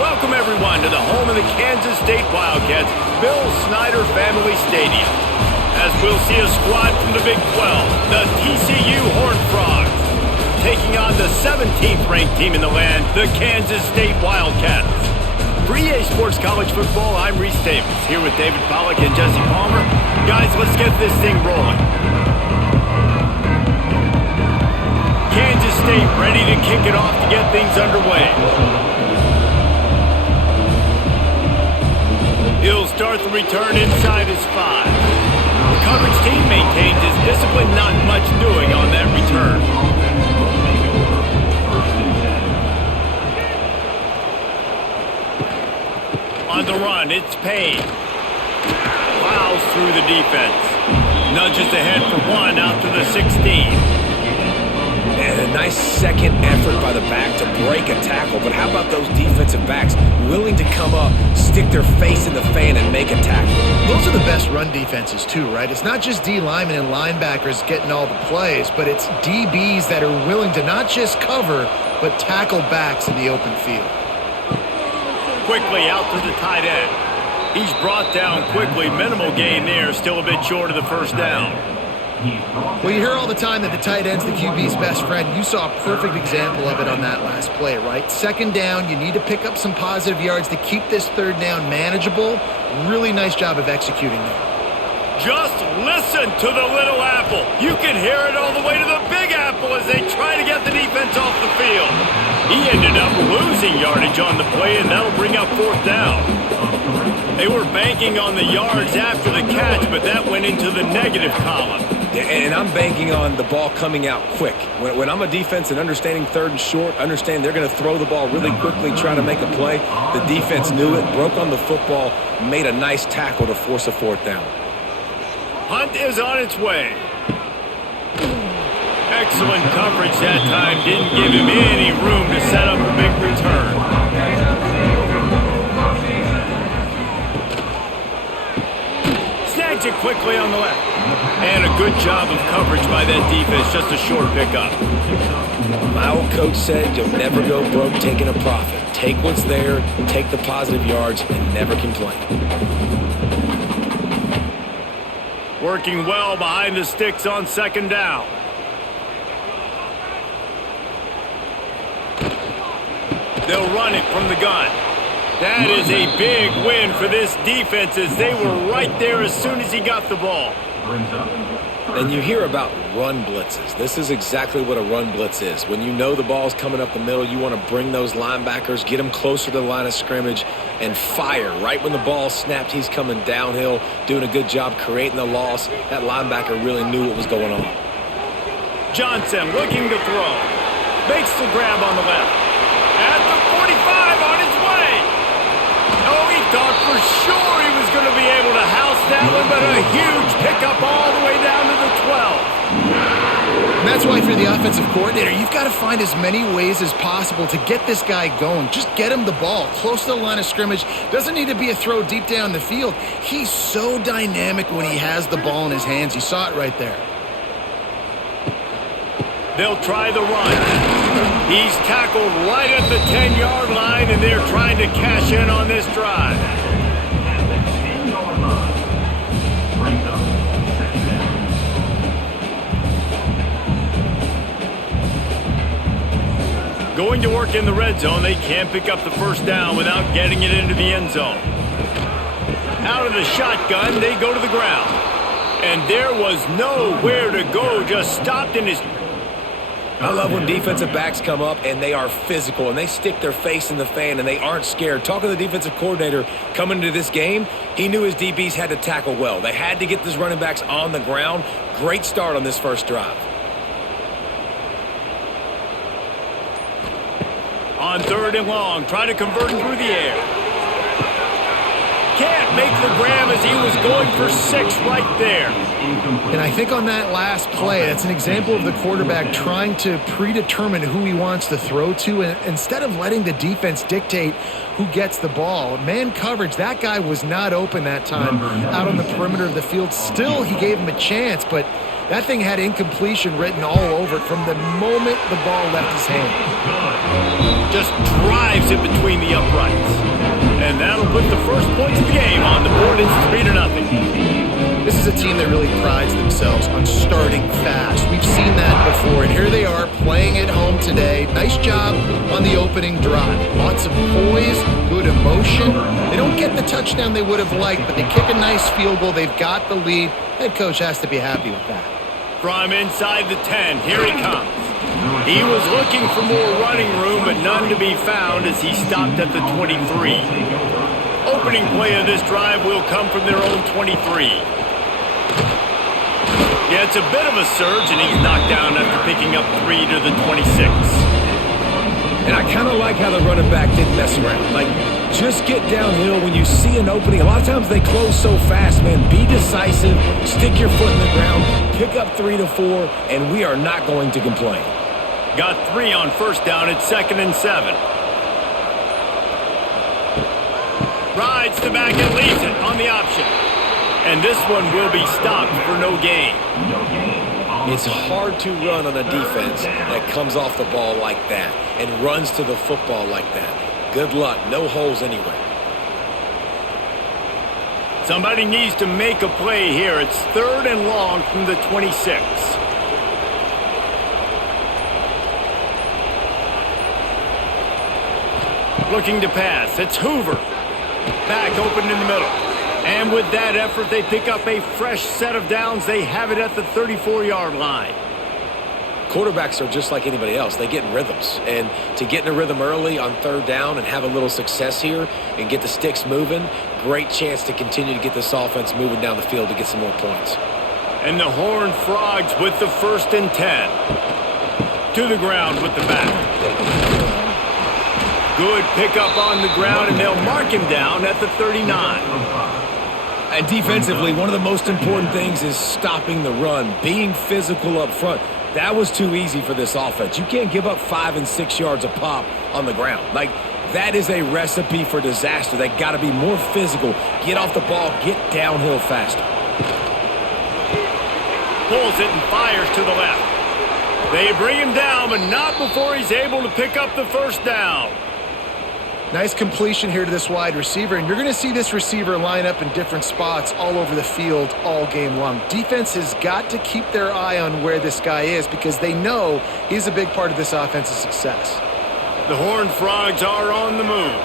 Welcome, everyone, to the home of the Kansas State Wildcats, Bill Snyder Family Stadium. As we'll see a squad from the Big 12, the TCU Horned Frogs, taking on the 17th-ranked team in the land, the Kansas State Wildcats. For EA Sports College Football, I'm Reese Davis, here with David Pollack and Jesse Palmer. Guys, let's get this thing rolling. Kansas State ready to kick it off to get things underway. He'll start the return inside his 5. The coverage team maintains his discipline, not much doing on that return. On the run, it's Payne. Plows through the defense. Nudges ahead for 1 out to the 16. And a nice second effort by the back to break a tackle. But how about those defensive backs willing to come up, stick their face in the fan, and make a tackle? Those are the best run defenses too, right? It's not just D linemen and linebackers getting all the plays, but it's DBs that are willing to not just cover, but tackle backs in the open field. Quickly out to the tight end. He's brought down quickly. Minimal gain there. Still a bit short of the first down. Well, you hear all the time that the tight end's the QB's best friend. You saw a perfect example of it on that last play, right? Second down, you need to pick up some positive yards to keep this third down manageable. Really nice job of executing there. Just listen to the Little Apple. You can hear it all the way to the Big Apple as they try to get the defense off the field. He ended up losing yardage on the play, and that'll bring up 4th down. They were banking on the yards after the catch, but that went into the negative column. And I'm banking on the ball coming out quick. When I'm a defense and understanding 3rd and short, understand they're going to throw the ball really quickly, try to make a play. The defense knew it, broke on the football, made a nice tackle to force a 4th down. Hunt is on its way. Excellent coverage that time. Didn't give him any room to set up a big return. Snags it quickly on the left. And a good job of coverage by that defense. Just a short pickup. My old coach said you'll never go broke taking a profit. Take what's there, take the positive yards, and never complain. Working well behind the sticks on 2nd down. They'll run it from the gun. That is a big win for this defense as they were right there as soon as he got the ball. And you hear about run blitzes. This is exactly what a run blitz is. When you know the ball's coming up the middle, you want to bring those linebackers, get them closer to the line of scrimmage, and fire. Right when the ball snapped, he's coming downhill, doing a good job creating the loss. That linebacker really knew what was going on. Johnson looking to throw. Makes the grab on the left. At the 45 on his way. Oh, he thought for sure he was going to be able to house that one, but a huge pickup all the way down to the 12. And that's why if you're the offensive coordinator, you've got to find as many ways as possible to get this guy going. Just get him the ball close to the line of scrimmage. Doesn't need to be a throw deep down the field. He's so dynamic when he has the ball in his hands. You saw it right there. They'll try the run. He's tackled right at the 10-yard line, and they're trying to cash in on this drive. Going to work in the red zone. They can't pick up the 1st down without getting it into the end zone. Out of the shotgun, they go to the ground. And there was nowhere to go, just stopped in his... I love when defensive backs come up and they are physical and they stick their face in the fan and they aren't scared. Talking to the defensive coordinator coming into this game, he knew his DBs had to tackle well. They had to get these running backs on the ground. Great start on this first drive. On 3rd and long, try to convert through the air. can't make the grab as he was going for 6 right there. And I think on that last play, that's an example of the quarterback trying to predetermine who he wants to throw to, and instead of letting the defense dictate who gets the ball. Man coverage, that guy was not open that time out on the perimeter of the field. Still, he gave him a chance, but that thing had incompletion written all over it from the moment the ball left his hand. Just drives it between the uprights. And that'll put the first points of the game on the board. It's 3-0. This is a team that really prides themselves on starting fast. We've seen that before, and here they are playing at home today. Nice job on the opening drive. Lots of poise, good emotion. They don't get the touchdown they would have liked, but they kick a nice field goal. They've got the lead. Head coach has to be happy with that. From inside the 10, here he comes. He was looking for more running room, but none to be found as he stopped at the 23. Opening play of this drive will come from their own 23. Yeah, it's a bit of a surge, and he's knocked down after picking up 3 to the 26. And I kind of like how the running back didn't mess around. Like, just get downhill when you see an opening. A lot of times they close so fast, man. Be decisive, stick your foot in the ground, pick up 3 to 4, and we are not going to complain. Got 3 on first down at 2nd and 7. Rides the back and leaves it on the option. And this one will be stopped for no gain. It's hard to run on a defense that comes off the ball like that and runs to the football like that. Good luck. No holes anywhere. Somebody needs to make a play here. It's 3rd and long from the 26. Looking to pass. It's Hoover. Back open in the middle. And with that effort, they pick up a fresh set of downs. They have it at the 34-yard line. Quarterbacks are just like anybody else. They get in rhythms. And to get in a rhythm early on 3rd down and have a little success here and get the sticks moving, great chance to continue to get this offense moving down the field to get some more points. And the Horned Frogs with the 1st and 10. To the ground with the back. Good pickup on the ground, and they'll mark him down at the 39. And defensively, one of the most important things is stopping the run, being physical up front. That was too easy for this offense. You can't give up 5 and 6 yards a pop on the ground. Like, that is a recipe for disaster. They got to be more physical, get off the ball, get downhill faster. Pulls it and fires to the left. They bring him down, but not before he's able to pick up the 1st down. Nice completion here to this wide receiver, and you're going to see this receiver line up in different spots all over the field all game long. Defense has got to keep their eye on where this guy is because they know he's a big part of this offense's success. The Horned Frogs are on the move.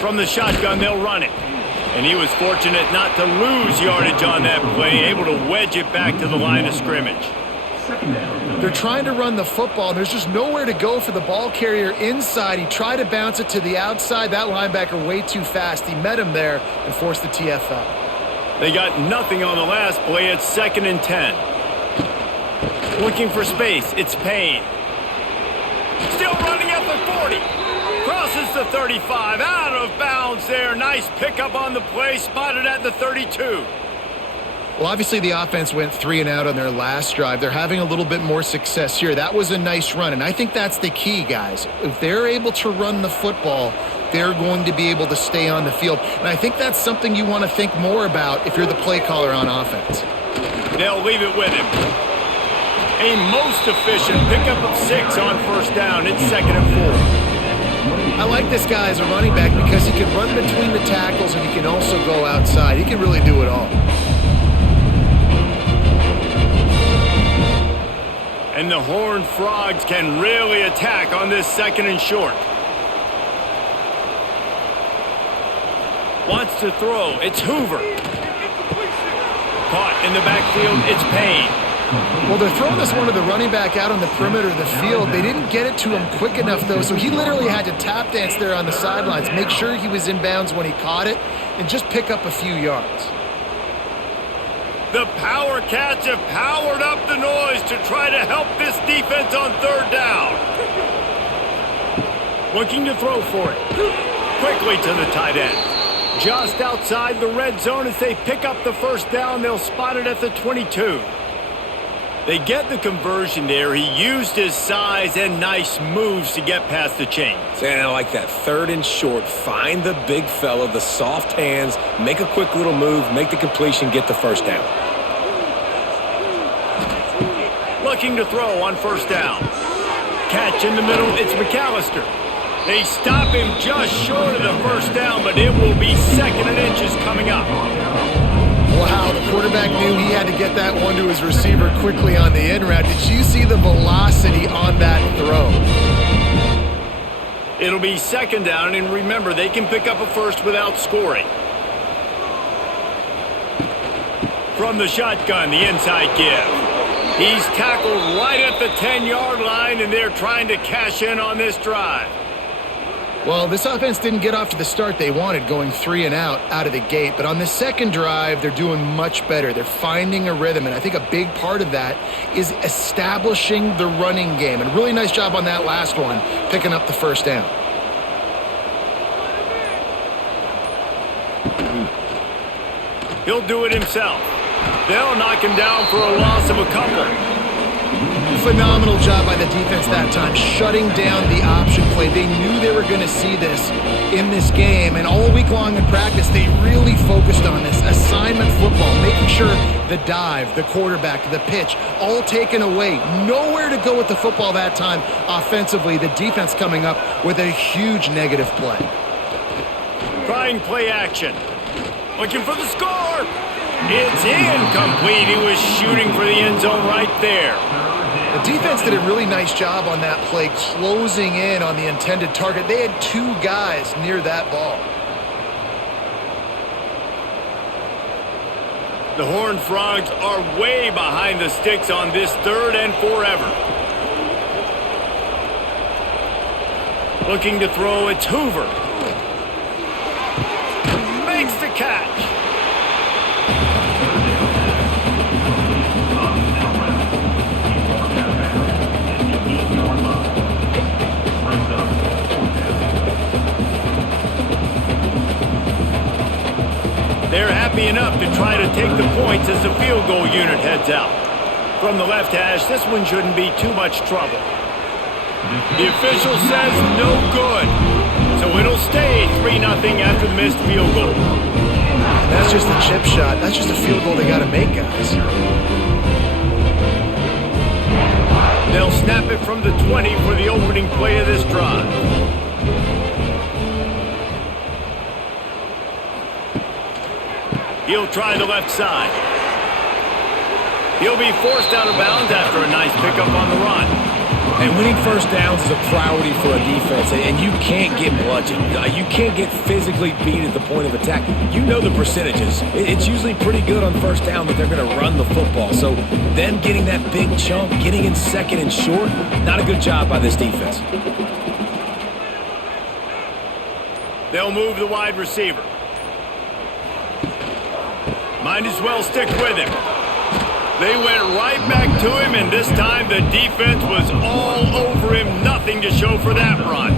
From the shotgun, they'll run it. And he was fortunate not to lose yardage on that play, able to wedge it back to the line of scrimmage. They're trying to run the football, and there's just nowhere to go for the ball carrier inside. He tried to bounce it to the outside. That linebacker way too fast. He met him there and forced the TFL. They got nothing on the last play. It's 2nd and 10. Looking for space. It's Payne. Still running at the 40. Crosses the 35. Out of bounds there. Nice pickup on the play. Spotted at the 32. Well, obviously the offense went 3 and out on their last drive. They're having a little bit more success here. That was a nice run, and I think that's the key, guys. If they're able to run the football, they're going to be able to stay on the field. And I think that's something you want to think more about if you're the play caller on offense. They'll leave it with him. A most efficient pickup of 6 on 1st down. It's 2nd and 4. I like this guy as a running back because he can run between the tackles and he can also go outside. He can really do it all. And the Horned Frogs can really attack on this 2nd and short. Wants to throw. It's Hoover. Caught in the backfield. It's Payne. Well, they're throwing this one to the running back out on the perimeter of the field. They didn't get it to him quick enough, though, so he literally had to tap dance there on the sidelines, make sure he was in bounds when he caught it, and just pick up a few yards. The Power Cats have powered up the noise to try to help this defense on 3rd down. Looking to throw for it. quickly to the tight end. Just outside the red zone as they pick up the first down. They'll spot it at the 22. They get the conversion there. He used his size and nice moves to get past the chains. And I like that. 3rd and short. Find the big fella, the soft hands, make a quick little move, make the completion, get the first down. Looking to throw on first down. Catch in the middle, it's McAllister. They stop him just short of the first down, but it will be 2nd and inches coming up. Wow, the quarterback knew he had to get that one to his receiver quickly on the in route. Did you see the velocity on that throw? It'll be 2nd down, and remember, they can pick up a first without scoring. From the shotgun, the inside give. He's tackled right at the 10-yard line, and they're trying to cash in on this drive. Well, this offense didn't get off to the start they wanted, going 3 and out of the gate. But on the second drive, they're doing much better. They're finding a rhythm, and I think a big part of that is establishing the running game. And really nice job on that last one, picking up the first down. He'll do it himself. They'll knock him down for a loss of a couple. Phenomenal job by the defense that time, shutting down the option play. They knew they were going to see this in this game, and all week long in practice, they really focused on this assignment football, making sure the dive, the quarterback, the pitch, all taken away. Nowhere to go with the football that time offensively. The defense coming up with a huge negative play. Trying play action. Looking for the score. It's incomplete. He was shooting for the end zone right there. The defense did a really nice job on that play, closing in on the intended target. They had 2 guys near that ball. The Horned Frogs are way behind the sticks on this 3rd and forever. Looking to throw, it's Hoover. Makes the catch. They're happy enough to try to take the points as the field goal unit heads out. From the left hash, this one shouldn't be too much trouble. The official says no good. So it'll stay 3-0 after the missed field goal. That's just a chip shot. That's just a field goal they got to make, guys. They'll snap it from the 20 for the opening play of this drive. He'll try the left side. He'll be forced out of bounds after a nice pickup on the run. And winning first downs is a priority for a defense, and you can't get bludgeoned. You can't get physically beat at the point of attack. You know the percentages. It's usually pretty good on first down that they're going to run the football. So them getting that big chunk, getting in 2nd and short, not a good job by this defense. They'll move the wide receiver. Might as well stick with him. They went right back to him, and this time the defense was all over him. Nothing to show for that run.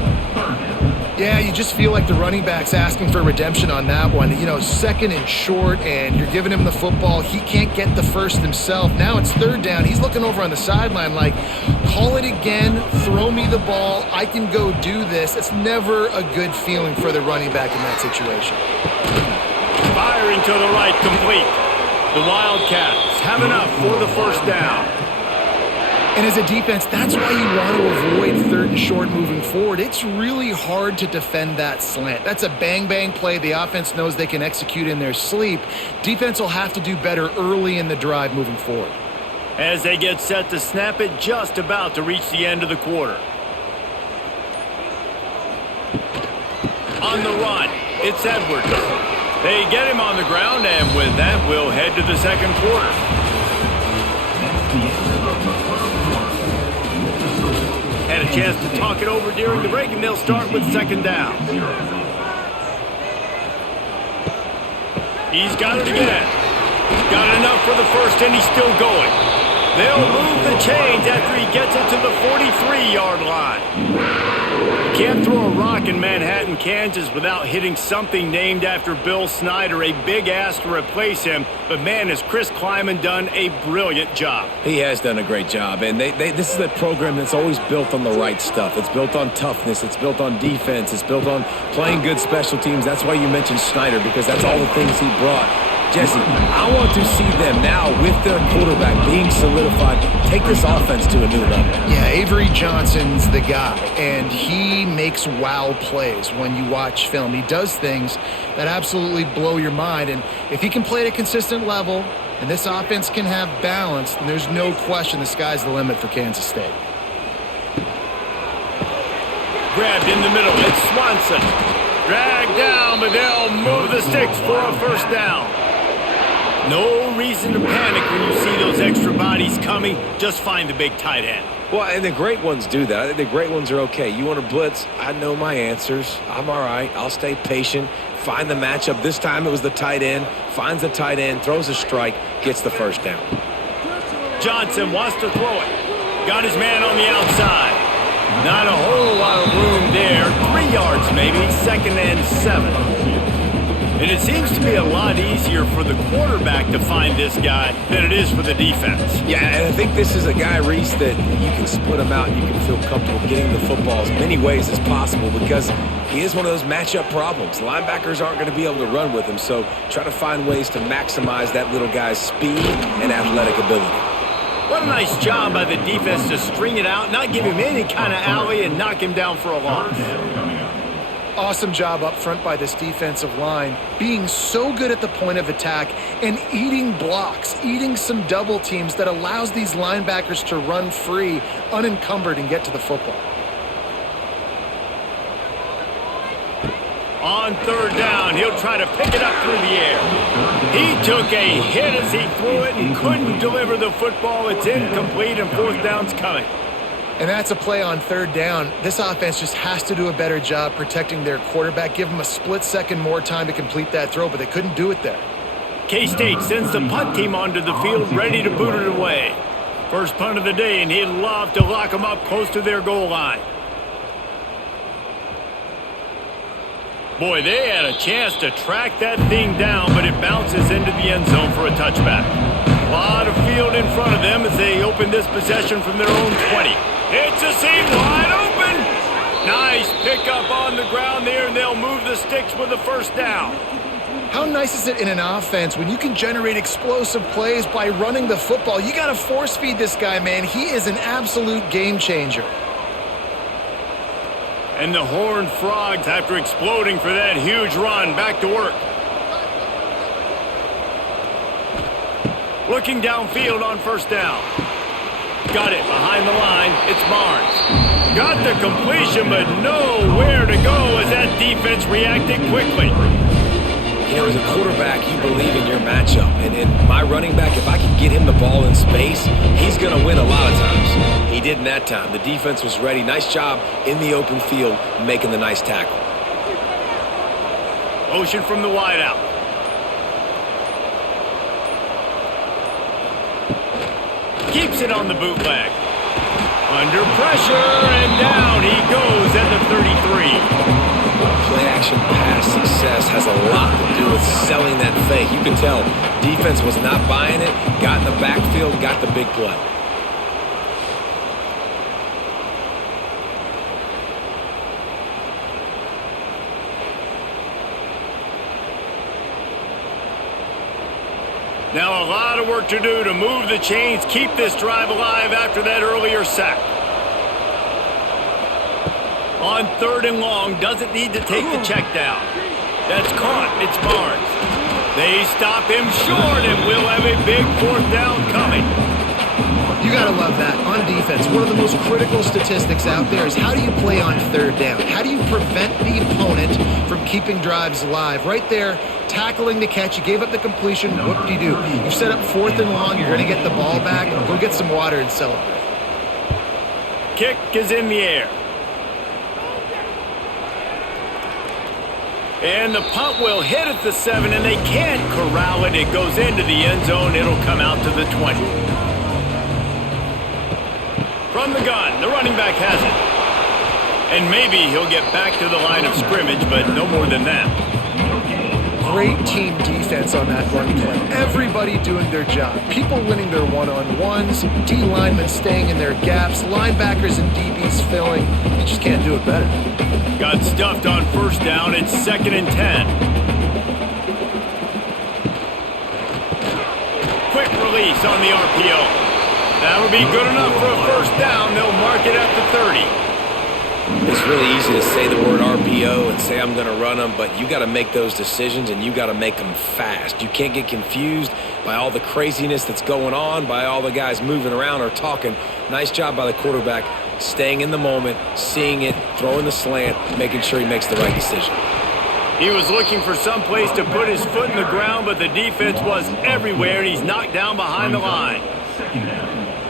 Yeah, you just feel like the running back's asking for redemption on that one. You know, 2nd and short, and you're giving him the football. He can't get the first himself. Now it's 3rd down. He's looking over on the sideline like, call it again, throw me the ball, I can go do this. It's never a good feeling for the running back in that situation. Firing to the right, complete. The Wildcats have enough for the first down. And as a defense, that's why you want to avoid 3rd and short moving forward. It's really hard to defend that slant. That's a bang-bang play the offense knows they can execute in their sleep. Defense will have to do better early in the drive moving forward. As they get set to snap it, just about to reach the end of the quarter. On the run, it's Edwards. They get him on the ground, and with that, we'll head to the 2nd quarter. Had a chance to talk it over during the break, and they'll start with 2nd down. He's got it again. Got enough for the first, and he's still going. They'll move the chains after he gets it to the 43-yard line. Can't throw a rock in Manhattan, Kansas without hitting something named after Bill Snyder, a big ass to replace him. But man, has Chris Kleiman done a brilliant job. He has done a great job, and this is a program that's always built on the right stuff. It's built on toughness. It's built on defense. It's built on playing good special teams. That's why you mentioned Snyder, because that's all the things he brought. Jesse, I want to see them now with their quarterback being solidified, take this offense to a new level. Yeah, Avery Johnson's the guy, and he makes wow plays when you watch film. He does things that absolutely blow your mind, and if he can play at a consistent level and this offense can have balance, then there's no question the sky's the limit for Kansas State. Grabbed in the middle, it's Swanson. Dragged down, but they'll move the sticks for a first down. No reason to panic when you see those extra bodies coming. Just find the big tight end. Well, and the great ones do that. I think the great ones are okay. You want to blitz? I know my answers. I'm all right. I'll stay patient. Find the matchup. This time it was the tight end. Finds the tight end, throws a strike, gets the first down. Johnson wants to throw it. Got his man on the outside. Not a whole lot of room there. 3 yards maybe. 2nd and 7. And it seems to be a lot easier for the quarterback to find this guy than it is for the defense. Yeah, and I think this is a guy, Reese, that you can split him out and you can feel comfortable getting the football as many ways as possible because he is one of those matchup problems. Linebackers aren't going to be able to run with him, so try to find ways to maximize that little guy's speed and athletic ability. What a nice job by the defense to string it out, not give him any kind of alley, and knock him down for a loss. Awesome job up front by this defensive line, being so good at the point of attack and eating blocks, eating some double teams that allows these linebackers to run free, unencumbered, and get to the football. On 3rd down, he'll try to pick it up through the air. He took a hit as he threw it and couldn't deliver the football. It's incomplete, and 4th down's coming. And that's a play on 3rd down. This offense just has to do a better job protecting their quarterback. Give them a split second more time to complete that throw, but they couldn't do it there. K-State sends the punt team onto the field, ready to boot it away. First punt of the day, and he'd love to lock them up close to their goal line. Boy, they had a chance to track that thing down, but it bounces into the end zone for a touchback. A lot of field in front of them as they open this possession from their own 20. It's a seam wide open. Nice pickup on the ground there, and they'll move the sticks with the first down. How nice is it in an offense when you can generate explosive plays by running the football? You got to force feed this guy, man. He is an absolute game changer. And the Horned Frogs, after exploding for that huge run, back to work. Looking downfield on 1st down. Got it behind the line. It's Barnes. Got the completion, but nowhere to go as that defense reacted quickly. You know, as a quarterback, you believe in your matchup. And my running back, if I can get him the ball in space, he's going to win a lot of times. He didn't that time. The defense was ready. Nice job in the open field making the nice tackle. Motion from the wideout. Keeps it on the bootleg. Under pressure, and down he goes at the 33. Play-action pass success has a lot to do with selling that fake. You can tell defense was not buying it, got in the backfield, got the big play. Now a lot of work to do to move the chains, keep this drive alive after that earlier sack. On 3rd and long, doesn't need to take the check down. That's caught. It's Barnes. They stop him short, and we'll have a big 4th down coming. You got to love that. On defense, one of the most critical statistics out there is how do you play on 3rd down? How do you prevent the opponent from keeping drives alive? Right there, tackling the catch. You gave up the completion. What do? You set up 4th and long. You're going to get the ball back. Go get some water and celebrate. Kick is in the air. And the punt will hit at the 7, and they can't corral it. It goes into the end zone. It'll come out to the 20. From the gun, the running back has it. And maybe he'll get back to the line of scrimmage, but no more than that. Great team defense on that run play. Everybody doing their job. People winning their one-on-ones, D linemen staying in their gaps, linebackers and DBs filling. You just can't do it better. Got stuffed on first down. It's 2nd and 10. Quick release on the RPO. That'll be good enough for a first down. They'll mark it at the 30. It's really easy to say the word RPO and say I'm going to run them, but you got to make those decisions and you got to make them fast. You can't get confused by all the craziness that's going on, by all the guys moving around or talking. Nice job by the quarterback, staying in the moment, seeing it, throwing the slant, making sure he makes the right decision. He was looking for some place to put his foot in the ground, but the defense was everywhere, and he's knocked down behind the line.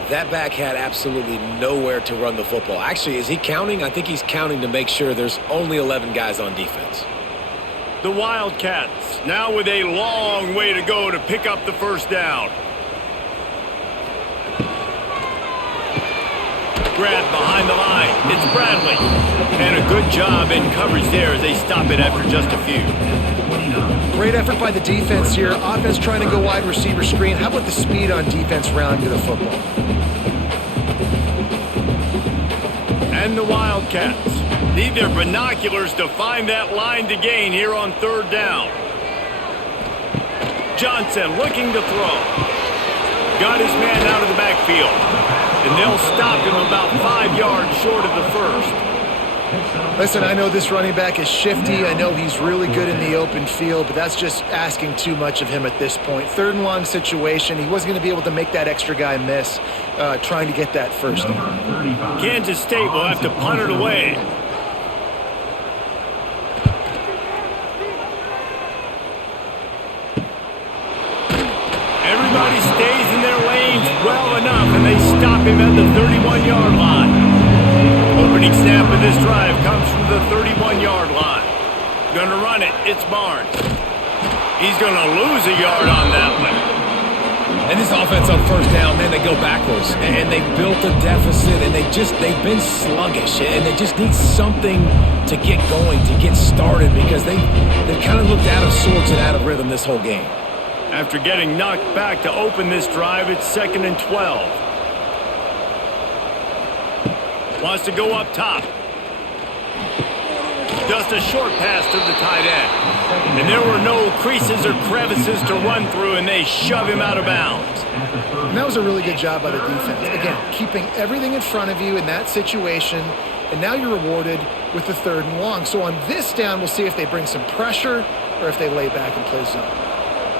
That back had absolutely nowhere to run the football. Actually, is he counting? I think he's counting to make sure there's only 11 guys on defense. The Wildcats now with a long way to go to pick up the first down. Grab behind the line. It's Bradley. And a good job in coverage there as they stop it after just a few. Great effort by the defense here. Offense trying to go wide receiver screen. How about the speed on defense rounding to the football? And the Wildcats need their binoculars to find that line to gain here on third down. Johnson looking to throw. Got his man out of the backfield. And they'll stop him about 5 yards short of the first. Listen, I know this running back is shifty. I know he's really good in the open field, but that's just asking too much of him at this point. 3rd and long situation. He wasn't going to be able to make that extra guy miss trying to get that first down. Kansas State will have to punt it away. Everybody stays in their lanes well enough, and they stop him at the 31-yard line. Opening snap of this drive comes from the 31-yard line. Gonna run it. It's Barnes. He's gonna lose a yard on that one. And this offense on first down, man, they go backwards. And they built a deficit, and they've been sluggish. And they just need something to get going, to get started, because they've kind of looked out of sorts and out of rhythm this whole game. After getting knocked back to open this drive, it's 2nd and 12. Wants to go up top. Just a short pass to the tight end. And there were no creases or crevices to run through, and they shove him out of bounds. And that was a really good job by the defense. Again, keeping everything in front of you in that situation, and now you're rewarded with the 3rd and long. So on this down, we'll see if they bring some pressure or if they lay back and play zone.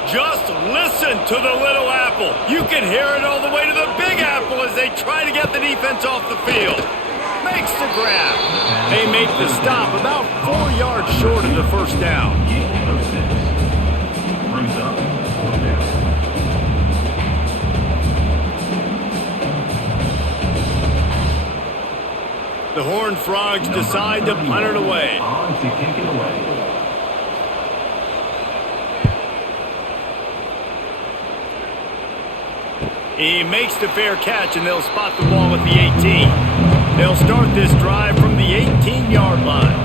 Just listen to the little apple. You can hear it all the way to the big apple as they try to get the defense off the field. Makes the grab. They make the stop about 4 yards short of the first down. The Horned Frogs decide to punt it away. He makes the fair catch, and they'll spot the ball at the 18. They'll start this drive from the 18-yard line.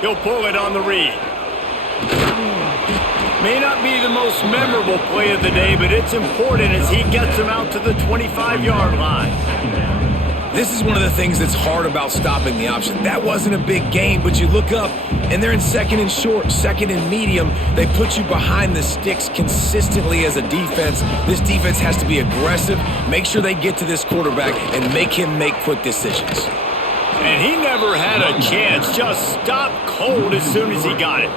He'll pull it on the read. May not be the most memorable play of the day, but it's important as he gets them out to the 25-yard line. This is one of the things that's hard about stopping the option. That wasn't a big gain, but you look up, and they're in 2nd and short, 2nd and medium. They put you behind the sticks consistently as a defense. This defense has to be aggressive, make sure they get to this quarterback, and make him make quick decisions. And he never had a chance, just stopped cold as soon as he got it.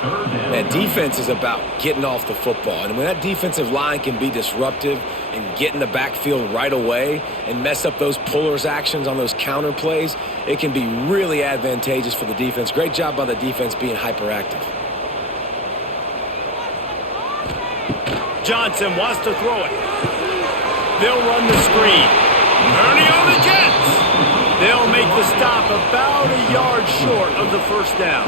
That defense is about getting off the football. And when that defensive line can be disruptive and get in the backfield right away and mess up those pullers actions on those counter plays, it can be really advantageous for the defense. Great job by the defense being hyperactive. Johnson wants to throw it. They'll run the screen. Ernie on the Jets. They'll make the stop about a yard short of the first down.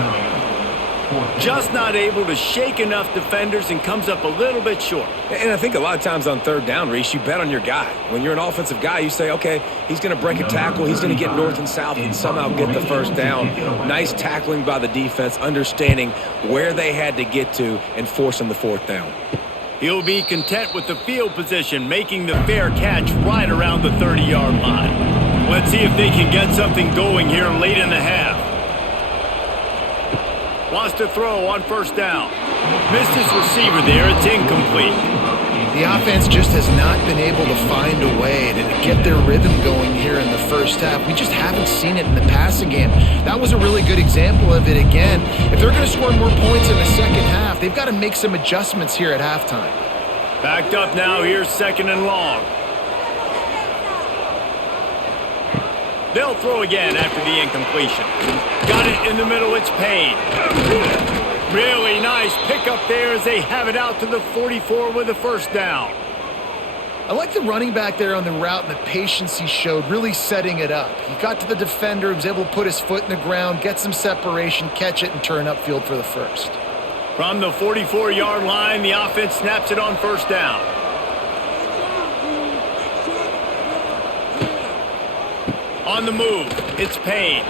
Just not able to shake enough defenders and comes up a little bit short. And I think a lot of times on third down, Reese, you bet on your guy. When you're an offensive guy, you say, okay, he's going to break a tackle, he's going to get north and south and somehow get the first down. Nice tackling by the defense, understanding where they had to get to and forcing the fourth down. He'll be content with the field position, making the fair catch right around the 30-yard line. Let's see if they can get something going here late in the half. Wants to throw on first down. Missed his receiver there. It's incomplete. The offense just has not been able to find a way to get their rhythm going here in the first half. We just haven't seen it in the passing game. That was a really good example of it again. If they're going to score more points in the second half, they've got to make some adjustments here at halftime. Backed up now. Here's second and long. They'll throw again after the incompletion. Got it in the middle. It's Payne. Really nice pickup there as they have it out to the 44 with a first down. I like the running back there on the route and the patience he showed, really setting it up. He got to the defender, he was able to put his foot in the ground, get some separation, catch it, and turn upfield for the first. From the 44-yard line, the offense snaps it on first down. On the move, it's Payne.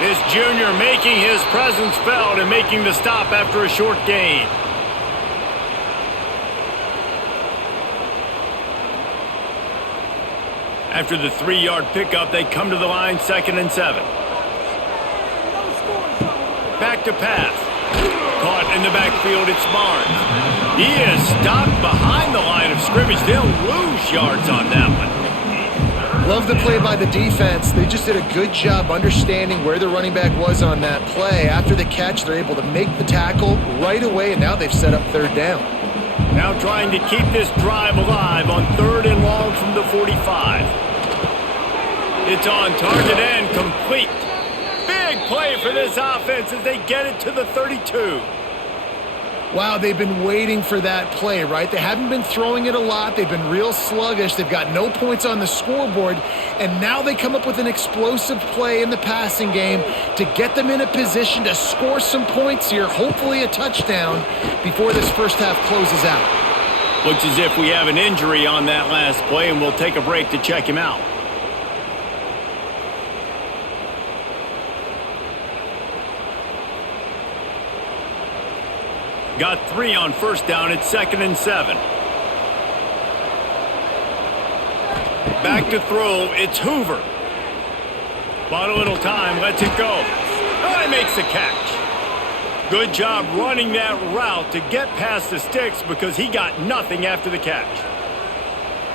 This junior making his presence felt and making the stop after a short gain. After the 3-yard pickup, they come to the line, 2nd and 7. Back to pass. Caught in the backfield, it's Barnes. He is stopped behind the line of scrimmage. They'll lose yards on that one. Love the play by the defense. They just did a good job understanding where the running back was on that play. After the catch, they're able to make the tackle right away, and now they've set up third down. Now trying to keep this drive alive on 3rd and long from the 45. It's on target and complete. Big play for this offense as they get it to the 32. Wow, they've been waiting for that play, right? They haven't been throwing it a lot. They've been real sluggish. They've got no points on the scoreboard. And now they come up with an explosive play in the passing game to get them in a position to score some points here, hopefully a touchdown, before this first half closes out. Looks as if we have an injury on that last play, and we'll take a break to check him out. Got 3 on first down. It's 2nd and 7. Back to throw. It's Hoover. Bought a little time. Lets it go. Oh, he makes the catch. Good job running that route to get past the sticks because he got nothing after the catch.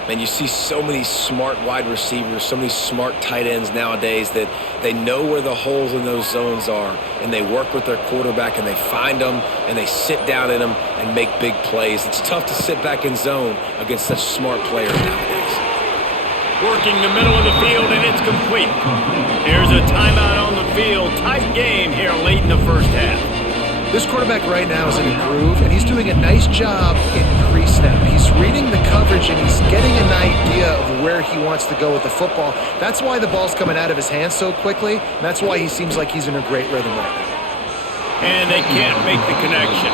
And you see so many smart wide receivers, so many smart tight ends nowadays that they know where the holes in those zones are, and they work with their quarterback, and they find them, and they sit down in them and make big plays. It's tough to sit back in zone against such smart players nowadays. Working the middle of the field, and it's complete. Here's a timeout on the field. Tight game here late in the first half. This quarterback right now is in a groove, and he's doing a nice job in pre-snap. He's reading the coverage, and he's getting an idea of where he wants to go with the football. That's why the ball's coming out of his hands so quickly, and that's why he seems like he's in a great rhythm right now. And they can't make the connection.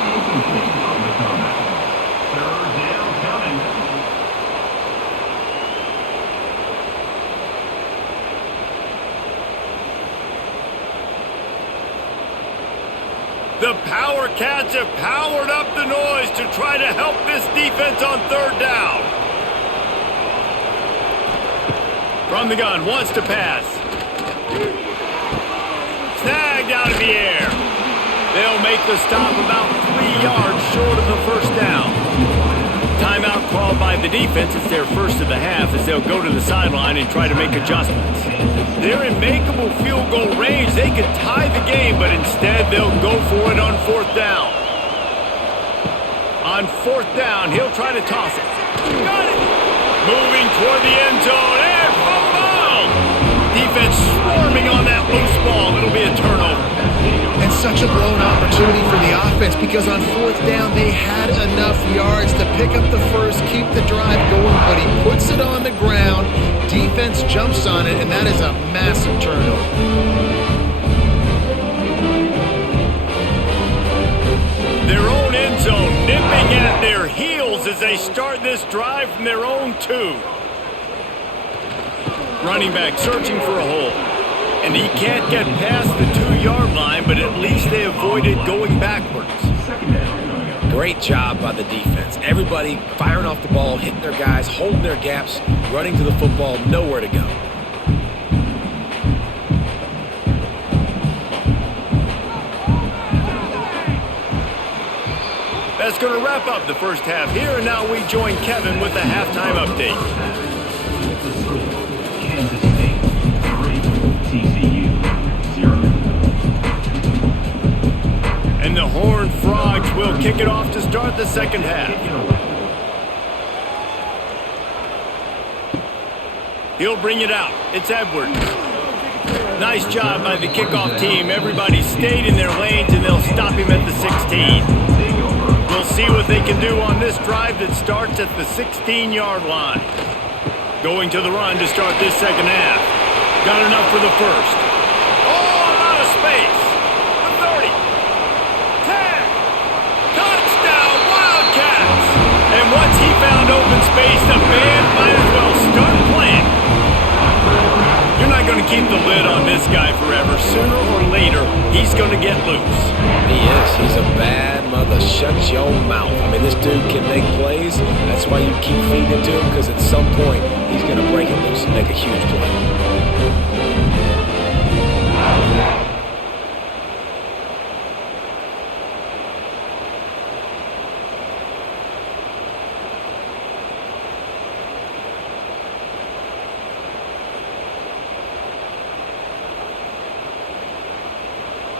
The Power Cats have powered up the noise to try to help this defense on 3rd down. From the gun, wants to pass. Snagged out of the air. They'll make the stop about 3 yards short of the first down. Timeout called by the defense. It's their first of the half as they'll go to the sideline and try to make adjustments. They're in makeable field goal range. They could tie the game, but instead they'll go for it on 4th down. On 4th down, he'll try to toss it. Got it! Moving toward the end zone, and fumble! Defense swarming on that loose ball. It'll be a turnover. And such a blown opportunity for the offense because on 4th down, they had enough yards to pick up the first, keep the drive going, but he puts it on the ground. Defense jumps on it, and that is a massive turnover. Coming at their heels as they start this drive from their own 2. Running back searching for a hole. And he can't get past the 2-yard line, but at least they avoided going backwards. Great job by the defense. Everybody firing off the ball, hitting their guys, holding their gaps, running to the football, nowhere to go. That's going to wrap up the first half here, and now we join Kevin with the halftime update. Kansas State 3, TCU 0. And the Horned Frogs will kick it off to start the second half. He'll bring it out. It's Edwards. Nice job by the kickoff team. Everybody stayed in their lanes, and they'll stop him at the 16. We'll see what they can do on this drive that starts at the 16-yard line. Going to the run to start this second half. Got enough for the first. Oh, a lot of space. The 30. 10. Touchdown, Wildcats. And once he found open space, the band might as well start playing. You're not going to keep the lid on this guy forever. Sooner or later, he's going to get loose. He is. He's a bad mother. Shut your mouth. I mean, this dude can make plays. That's why you keep feeding it to him, because at some point, he's going to break it loose and make a huge play.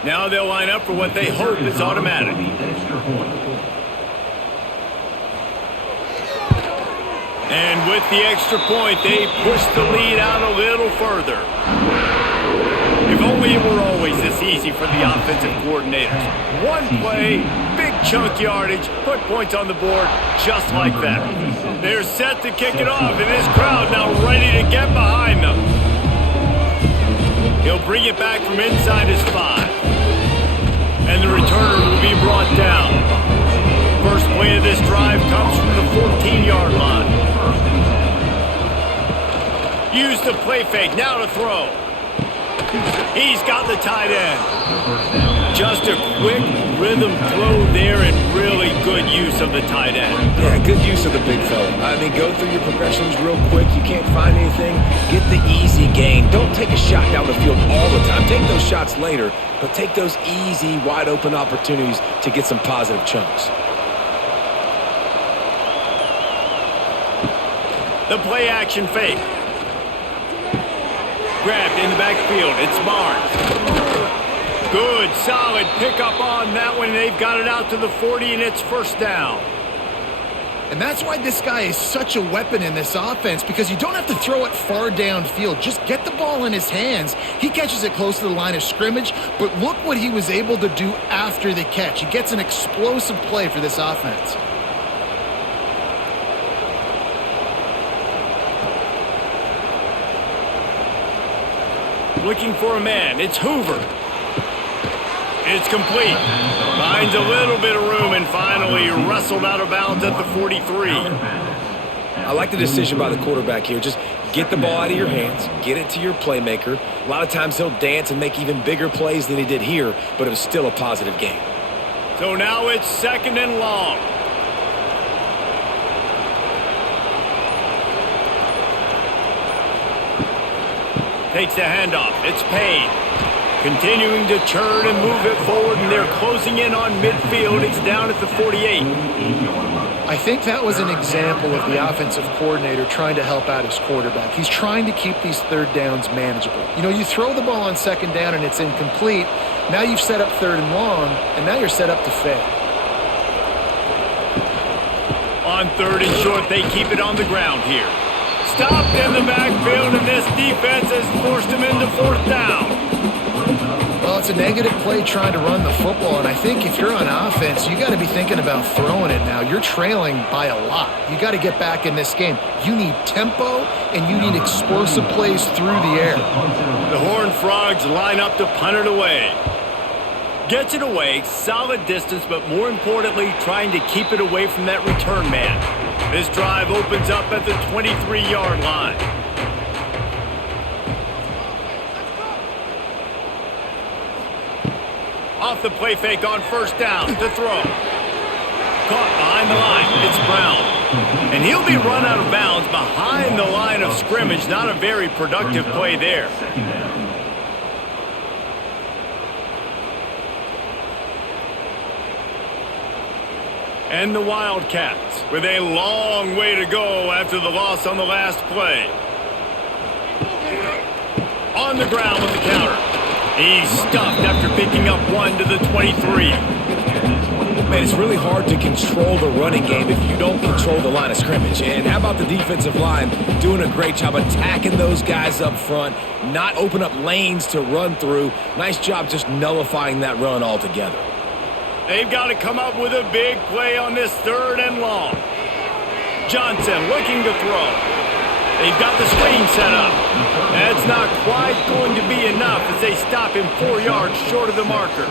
Now they'll line up for what they hope is automatic. And with the extra point, they push the lead out a little further. If only it were always this easy for the offensive coordinators. One play, big chunk yardage, put points on the board just like that. They're set to kick it off, and this crowd now ready to get behind them. He'll bring it back from inside his 5. And the returner will be brought down. First play of this drive comes from the 14-yard line. Use the play fake, now to throw. He's got the tight end. Just a quick rhythm throw there and really good use of the tight end. Yeah, good use of the big fella. I mean, go through your progressions real quick. You can't find anything. Get the easy gain. Don't take a shot down the field all the time. Take those shots later, but take those easy, wide open opportunities to get some positive chunks. The play action fake. Grabbed in the backfield. It's Barnes. Good, solid pickup on that one. They've got it out to the 40, and it's first down. And that's why this guy is such a weapon in this offense, because you don't have to throw it far downfield. Just get the ball in his hands. He catches it close to the line of scrimmage, but look what he was able to do after the catch. He gets an explosive play for this offense. Looking for a man. It's Hoover. It's complete. Finds a little bit of room and finally wrestled out of bounds at the 43. I like the decision by the quarterback here. Just get the ball out of your hands. Get it to your playmaker. A lot of times he'll dance and make even bigger plays than he did here, but it was still a positive game. So now it's second and long. Takes the handoff. It's Payne. Continuing to churn and move it forward, and they're closing in on midfield. It's down at the 48. I think that was an example of the offensive coordinator trying to help out his quarterback. He's trying to keep these third downs manageable. You know, you throw the ball on second down and it's incomplete. Now you've set up third and long, and now you're set up to fail. On third and short, they keep it on the ground here. Stopped in the backfield, and this defense has forced him into fourth down. Well, it's a negative play trying to run the football, and I think if you're on offense, you got to be thinking about throwing it now. You're trailing by a lot. You got to get back in this game. You need tempo, and you need explosive plays through the air. The Horned Frogs line up to punt it away. Gets it away, solid distance, but more importantly, trying to keep it away from that return man. This drive opens up at the 23-yard line. Off the play fake on first down to throw. Caught behind the line. It's Brown. And he'll be run out of bounds behind the line of scrimmage. Not a very productive play there. And the Wildcats with a long way to go after the loss on the last play. On the ground with the counter. He's stuffed after picking up one to the 23. Man, it's really hard to control the running game if you don't control the line of scrimmage. And how about the defensive line doing a great job attacking those guys up front, not open up lanes to run through. Nice job just nullifying that run altogether. They've got to come up with a big play on this 3rd and long. Johnson looking to throw. They've got the screen set up. That's not quite going to be enough as they stop him 4 yards short of the marker.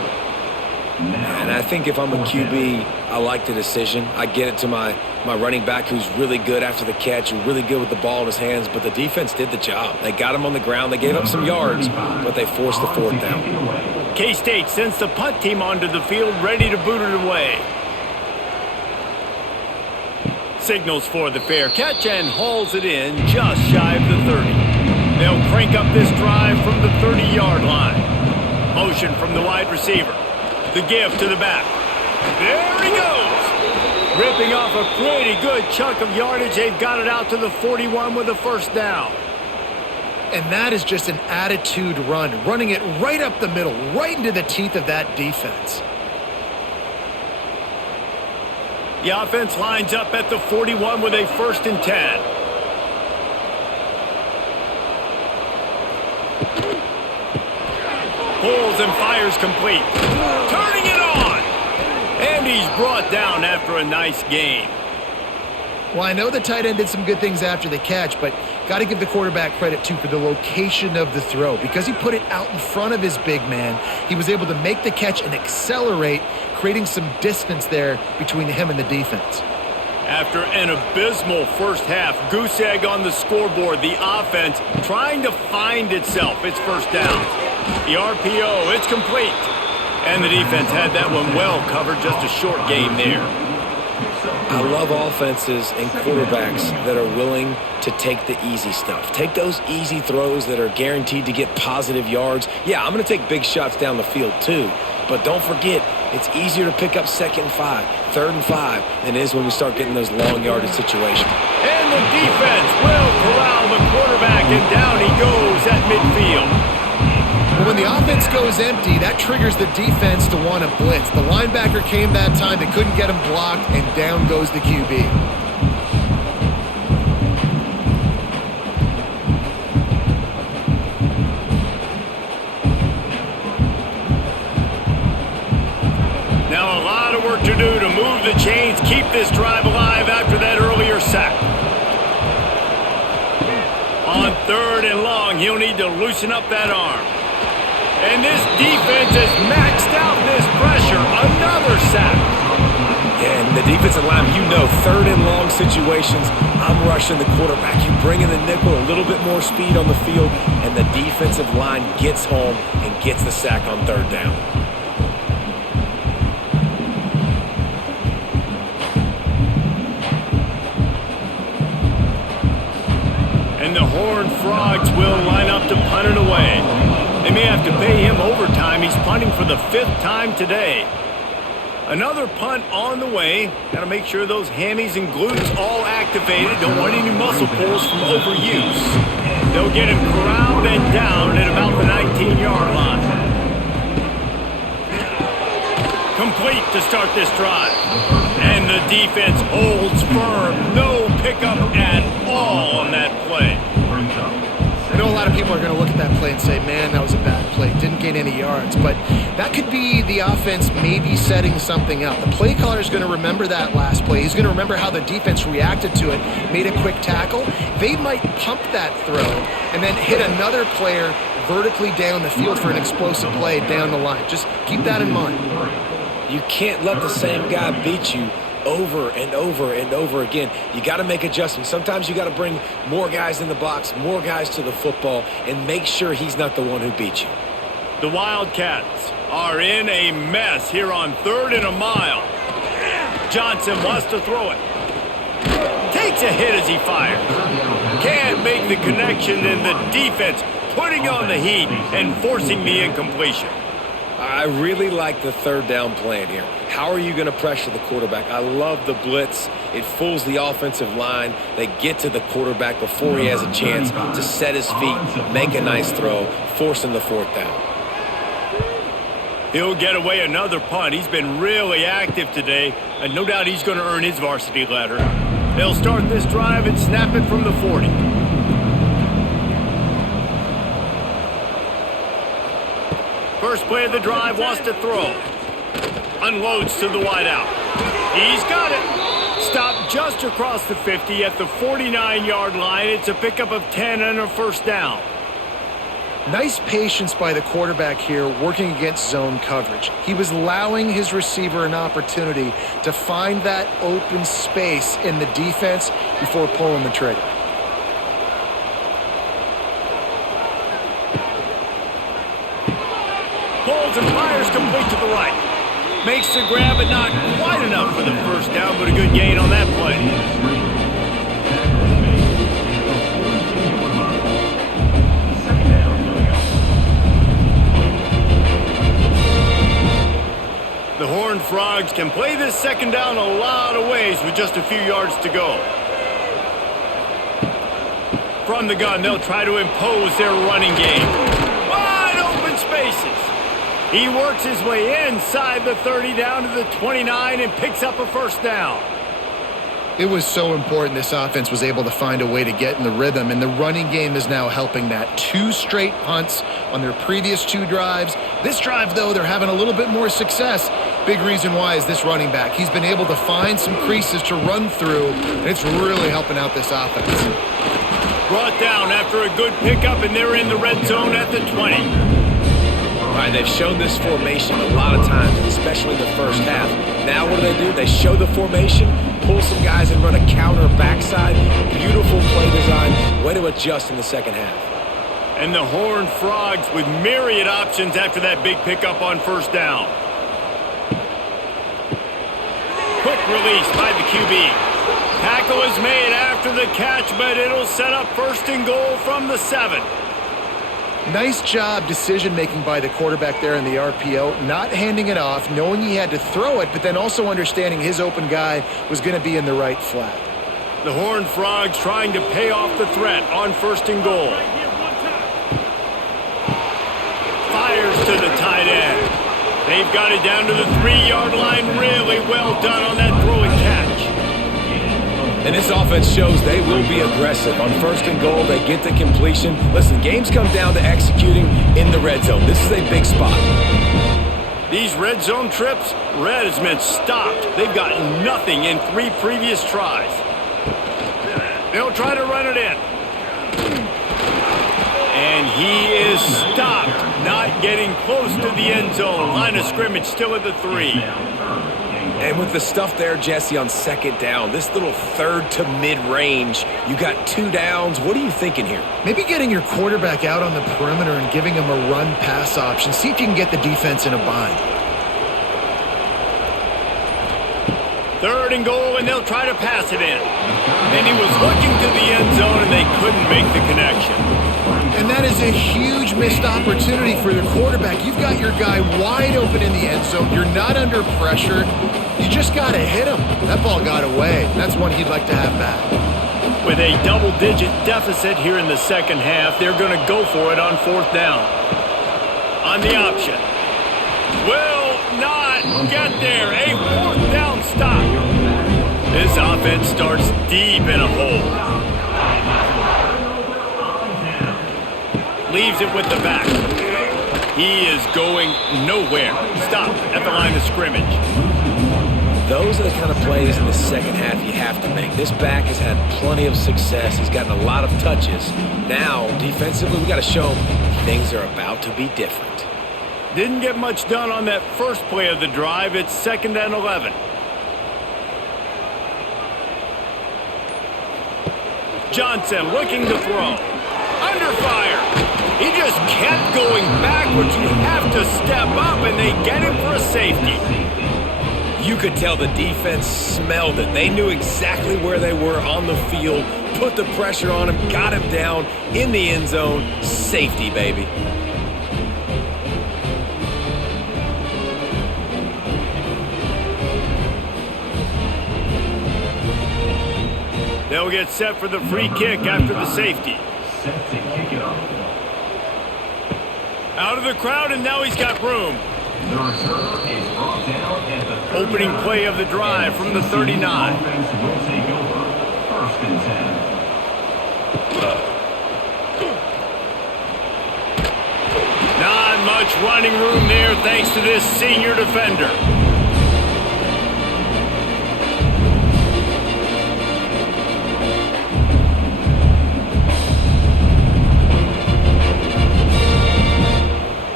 And I think if I'm a QB, I like the decision. I get it to my running back who's really good after the catch, who's really good with the ball in his hands, but the defense did the job. They got him on the ground. They gave up some yards, but they forced the 4th down. K-State sends the punt team onto the field, ready to boot it away. Signals for the fair catch and hauls it in just shy of the 30. They'll crank up this drive from the 30-yard line. Motion from the wide receiver. The give to the back. There he goes. Ripping off a pretty good chunk of yardage. They've got it out to the 41 with a 1st down. And that is just an attitude run, running it right up the middle, right into the teeth of that defense. The offense lines up at the 41 with a 1st and 10. Pulls and fires complete. Turning it on. And he's brought down after a nice gain. Well, I know the tight end did some good things after the catch, but got to give the quarterback credit, too, for the location of the throw. Because he put it out in front of his big man, he was able to make the catch and accelerate, creating some distance there between him and the defense. After an abysmal first half, goose egg on the scoreboard, the offense trying to find itself. It's 1st down. The RPO, it's complete. And the defense had that one well covered, just a short gain there. I love offenses and quarterbacks that are willing to take the easy stuff. Take those easy throws that are guaranteed to get positive yards. Yeah, I'm going to take big shots down the field too. But don't forget, it's easier to pick up 2nd and 5, 3rd and 5 than it is when we start getting those long yardage situations. And the defense will corral the quarterback, and down he goes at midfield. Well, when the offense goes empty, that triggers the defense to want to blitz. The linebacker came that time. They couldn't get him blocked, and down goes the QB. Now a lot of work to do to move the chains, keep this drive alive after that earlier sack. On 3rd and long, he'll need to loosen up that arm. And this defense has maxed out this pressure. Another sack. And the defensive line, 3rd and long situations, I'm rushing the quarterback. You bring in the nickel, a little bit more speed on the field, and the defensive line gets home and gets the sack on 3rd down. And the Horned Frogs will line up to punt it away. They may have to pay him overtime. He's punting for the 5th time today. Another punt on the way. Got to make sure those hammies and glutes all activated. Don't want any muscle pulls from overuse. They'll get him corralled and down at about the 19-yard line. Complete to start this drive. And the defense holds firm. No pickup at all on that play. I know a lot of people are going to look at that play and say, man, that was a bad play. Didn't gain any yards. But that could be the offense maybe setting something up. The play caller is going to remember that last play. He's going to remember how the defense reacted to it, made a quick tackle. They might pump that throw and then hit another player vertically down the field for an explosive play down the line. Just keep that in mind. You can't let the same guy beat you over and over and over again. You got to make adjustments. Sometimes you got to bring more guys in the box, more guys to the football, and make sure he's not the one who beat you. The Wildcats are in a mess here on 3rd and a mile. Johnson wants to throw it. Takes a hit as he fires. Can't make the connection, and the defense putting on the heat and forcing the incompletion. I really like the 3rd down plan here. How are you going to pressure the quarterback? I love the blitz. It fools the offensive line. They get to the quarterback before he has a chance to set his feet, make a nice throw, forcing the 4th down. He'll get away another punt. He's been really active today, and no doubt he's going to earn his varsity letter. They'll start this drive and snap it from the 40. First play of the drive, wants to throw. Unloads to the wideout. He's got it. Stopped just across the 50 at the 49-yard line. It's a pickup of 10 and a 1st down. Nice patience by the quarterback here working against zone coverage. He was allowing his receiver an opportunity to find that open space in the defense before pulling the trigger. Pulls and fires complete to the right. Makes the grab, but not quite enough for the 1st down, but a good gain on that play. The Horned Frogs can play this 2nd down a lot of ways with just a few yards to go. From the gun, they'll try to impose their running game. Wide open spaces. He works his way inside the 30 down to the 29 and picks up a 1st down. It was so important this offense was able to find a way to get in the rhythm, and the running game is now helping that. 2 straight punts on their previous 2 drives. This drive, though, they're having a little bit more success. Big reason why is this running back. He's been able to find some creases to run through, and it's really helping out this offense. Brought down after a good pickup, and they're in the red zone at the 20. All right, they've shown this formation a lot of times, especially in the 1st half. Now what do? They show the formation, pull some guys and run a counter backside. Beautiful play design. Way to adjust in the 2nd half. And the Horned Frogs with myriad options after that big pickup on 1st down. Quick release by the QB. Tackle is made after the catch, but it'll set up 1st and goal from the 7. Nice job decision-making by the quarterback there in the RPO, not handing it off, knowing he had to throw it, but then also understanding his open guy was going to be in the right flat. The Horned Frogs trying to pay off the threat on 1st and goal. Fires to the tight end. They've got it down to the 3-yard line. Really well done on that throw and catch. And this offense shows they will be aggressive. On 1st and goal, they get the completion. Listen, games come down to executing in the red zone. This is a big spot. These red zone trips, Red has been stopped. They've got nothing in 3 previous tries. They'll try to run it in. And he is stopped, not getting close to the end zone. Line of scrimmage still at the 3. And with the stuff there, Jesse, on 2nd down, this little 3rd to mid-range, you got 2 downs. What are you thinking here? Maybe getting your quarterback out on the perimeter and giving him a run-pass option. See if you can get the defense in a bind. 3rd and goal, and they'll try to pass it in. And he was looking to the end zone, and they couldn't make the connection. And that is a huge missed opportunity for the quarterback. You've got your guy wide open in the end zone. You're not under pressure. You just got to hit him. That ball got away. That's one he'd like to have back. With a double-digit deficit here in the 2nd half, they're going to go for it on 4th down. On the option. Will not get there. A 4th down stop. This offense starts deep in a hole. Leaves it with the back. He is going nowhere. Stop at the line of scrimmage. Those are the kind of plays in the 2nd half you have to make. This back has had plenty of success. He's gotten a lot of touches. Now, defensively, we got to show him things are about to be different. Didn't get much done on that first play of the drive. It's 2nd and 11. Johnson looking to throw. Under fire. He just kept going backwards. You have to step up, and they get him for a safety. You could tell the defense smelled it. They knew exactly where they were on the field, put the pressure on him, got him down in the end zone. Safety, baby. They'll get set for the free kick after the safety. Set to kick it off. Out of the crowd, and now he's got room. The return is brought down at the Opening play of the drive from the 39. Offense will take over. 1st and 10. Not much running room there thanks to this senior defender.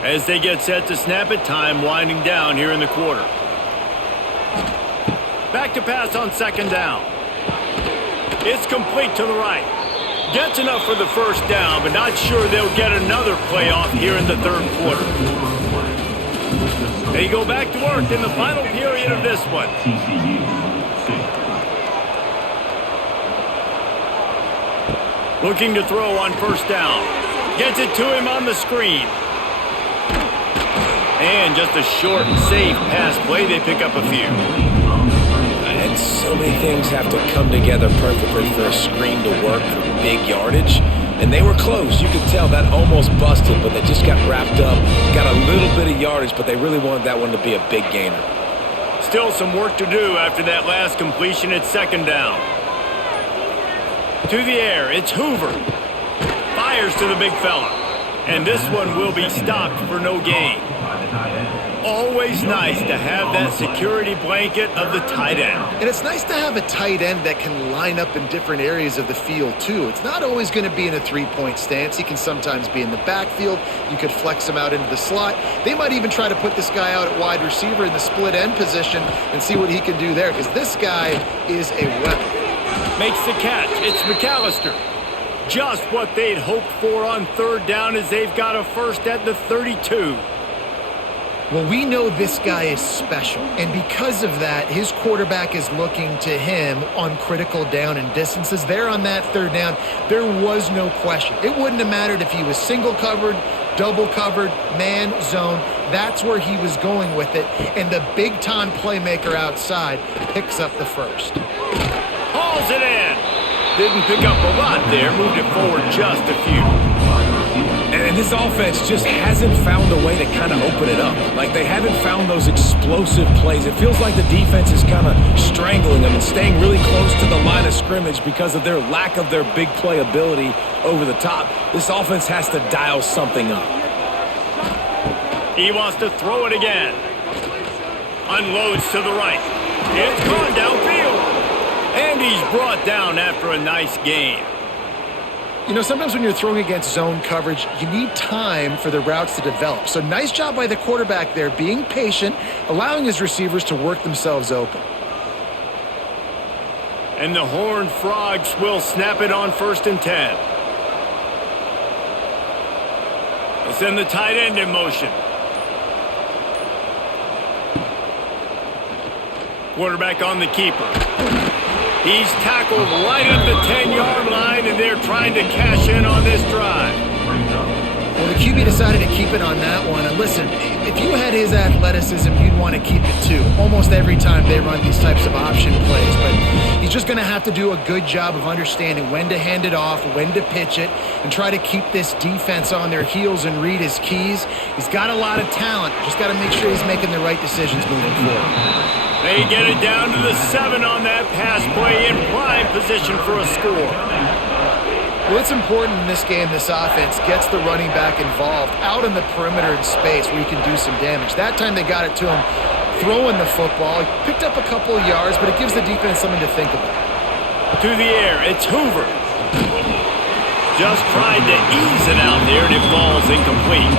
As they get set to snap it, time winding down here in the quarter. Back to pass on 2nd down. It's complete to the right. Gets enough for the 1st down, but not sure they'll get another playoff here in the 3rd quarter. They go back to work in the final period of this one. TCU 6. Looking to throw on 1st down. Gets it to him on the screen. And just a short and safe pass play, they pick up a few. And so many things have to come together perfectly for a screen to work for big yardage. And they were close. You could tell that almost busted, but they just got wrapped up, got a little bit of yardage, but they really wanted that one to be a big gainer. Still some work to do after that last completion at 2nd down. To the air, it's Hoover. Fires to the big fella. And this one will be stopped for no gain. Always nice to have that security blanket of the tight end. And it's nice to have a tight end that can line up in different areas of the field, too. It's not always going to be in a three-point stance. He can sometimes be in the backfield. You could flex him out into the slot. They might even try to put this guy out at wide receiver in the split end position and see what he can do there, because this guy is a weapon. Makes the catch. It's McAllister. Just what they'd hoped for on 3rd down as they've got a 1st at the 32. Well, we know this guy is special, and because of that, his quarterback is looking to him on critical down and distances. There on that 3rd down, there was no question. It wouldn't have mattered if he was single covered, double covered, man, zone. That's where he was going with it, and the big-time playmaker outside picks up the 1st. Hauls it in. Didn't pick up a lot there, moved it forward just a few. And this offense just hasn't found a way to kind of open it up. Like, they haven't found those explosive plays. It feels like the defense is kind of strangling them and staying really close to the line of scrimmage because of their lack of their big play ability over the top. This offense has to dial something up. He wants to throw it again. Unloads to the right. It's gone downfield. And he's brought down after a nice gain. You know, sometimes when you're throwing against zone coverage, you need time for the routes to develop. So nice job by the quarterback there, being patient, allowing his receivers to work themselves open. And the Horned Frogs will snap it on 1st and 10. They'll send the tight end in motion. Quarterback on the keeper. He's tackled right at the 10-yard line, and they're trying to cash in on this drive. Well, the QB decided to keep it on that one. And listen, if you had his athleticism, you'd want to keep it too. Almost every time they run these types of option plays. But he's just going to have to do a good job of understanding when to hand it off, when to pitch it, and try to keep this defense on their heels and read his keys. He's got a lot of talent. Just got to make sure he's making the right decisions moving forward. They get it down to the 7 on that pass play in prime position for a score. Well, it's important in this game this offense gets the running back involved out in the perimeter in space where he can do some damage. That time they got it to him throwing the football. He picked up a couple of yards, but it gives the defense something to think about. To the air, it's Hoover. Just tried to ease it out there, and it falls incomplete.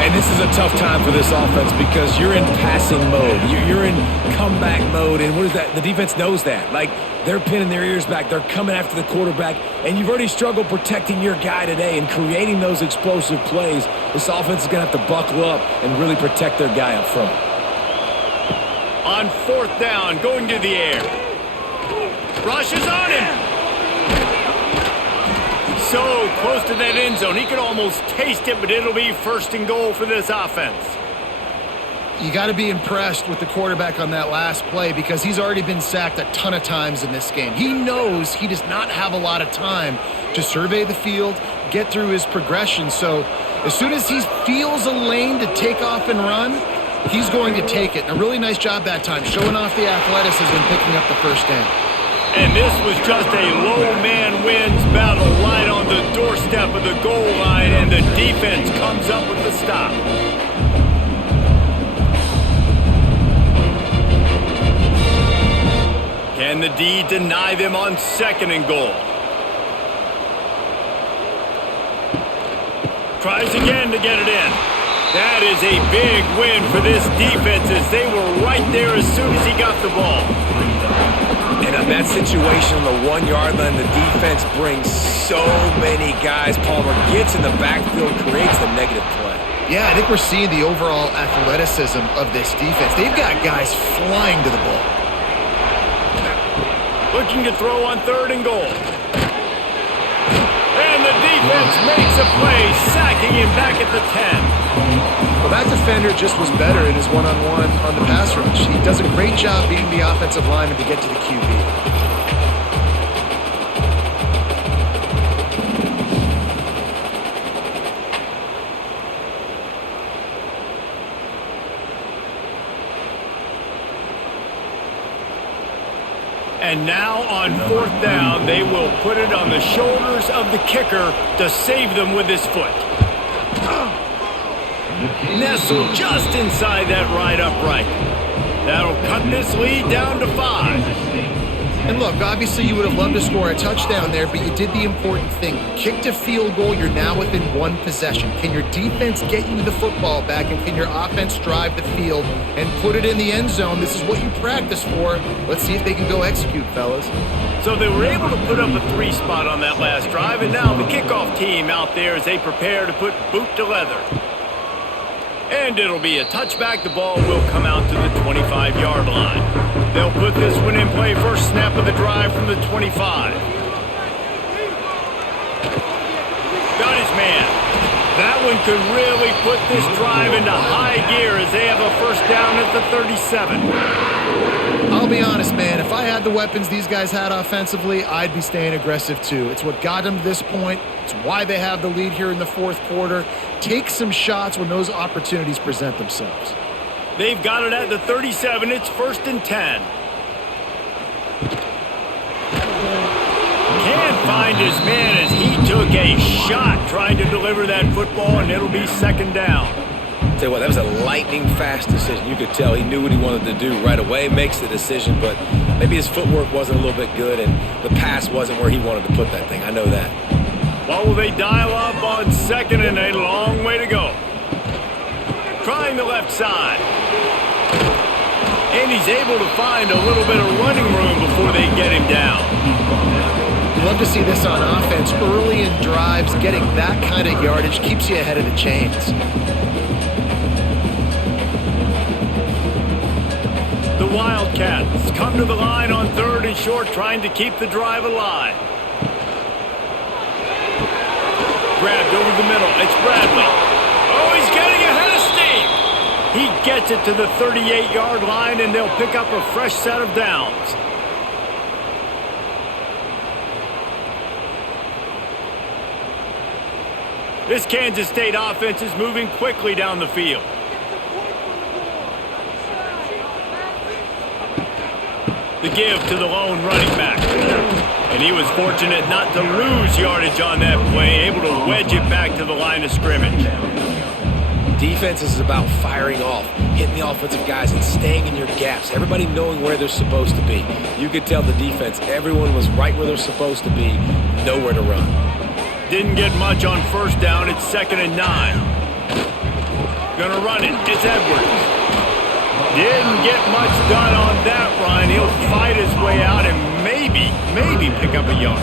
And this is a tough time for this offense because you're in passing mode. You're in comeback mode, and what is that? The defense knows that. Like, they're pinning their ears back. They're coming after the quarterback, and you've already struggled protecting your guy today and creating those explosive plays. This offense is going to have to buckle up and really protect their guy up front. On 4th down, going to the air. Rushes on him. So close to that end zone. He could almost taste it, but it'll be 1st and goal for this offense. You got to be impressed with the quarterback on that last play because he's already been sacked a ton of times in this game. He knows he does not have a lot of time to survey the field, get through his progression. So as soon as he feels a lane to take off and run, he's going to take it. And a really nice job that time, showing off the athleticism and picking up the 1st down. And this was just a low man wins battle right on the doorstep of the goal line, and the defense comes up with the stop. Can the D deny them on 2nd and goal? Tries again to get it in. That is a big win for this defense as they were right there as soon as he got the ball. And on that situation on the 1-yard line, the defense brings so many guys. Palmer gets in the backfield, creates the negative play. Yeah, I think we're seeing the overall athleticism of this defense. They've got guys flying to the ball. Looking to throw on 3rd and goal. And the defense makes a play, sacking him back at the 10. Well, that defender just was better in his one-on-one on the pass rush. He does a great job beating the offensive lineman to get to the QB. And now on 4th down, they will put it on the shoulders of the kicker to save them with his foot. Nestled just inside that right upright. That'll cut this lead down to 5. And look, obviously you would have loved to score a touchdown there, but you did the important thing. You kicked a field goal, you're now within 1 possession. Can your defense get you the football back, and can your offense drive the field and put it in the end zone? This is what you practice for. Let's see if they can go execute, fellas. So they were able to put up a 3 spot on that last drive, and now the kickoff team out there as they prepare to put boot to leather. And it'll be a touchback. The ball will come out to the 25-yard line. They'll put this one in play. First snap of the drive from the 25. Got his man. That one could really put this drive into high gear as they have a 1st down at the 37. I'll be honest, man. If I had the weapons these guys had offensively, I'd be staying aggressive too. It's what got them to this point. It's why they have the lead here in the 4th quarter. Take some shots when those opportunities present themselves. They've got it at the 37. It's 1st and 10. Can't find his man as he took a shot trying to deliver that football, and it'll be 2nd down. Tell you what, that was a lightning-fast decision. You could tell he knew what he wanted to do right away, makes the decision, but maybe his footwork wasn't a little bit good, and the pass wasn't where he wanted to put that thing. I know that. What will they dial up on 2nd and a long way to go? Trying the left side. And he's able to find a little bit of running room before they get him down. You love to see this on offense. Early in drives, getting that kind of yardage keeps you ahead of the chains. The Wildcats come to the line on 3rd and short, trying to keep the drive alive. Grabbed over the middle. It's Bradley. Oh, he's getting ahead of steam. He gets it to the 38-yard line, and they'll pick up a fresh set of downs. This Kansas State offense is moving quickly down the field. The give to the lone running back. And he was fortunate not to lose yardage on that play, able to wedge it back to the line of scrimmage. Defense is about firing off, hitting the offensive guys and staying in your gaps, everybody knowing where they're supposed to be. You could tell the defense, everyone was right where they're supposed to be, nowhere to run. Didn't get much on first down. It's 2nd and 9. Gonna run it. It's Edwards. Didn't get much done on that run. He'll fight his way out and maybe pick up a yard.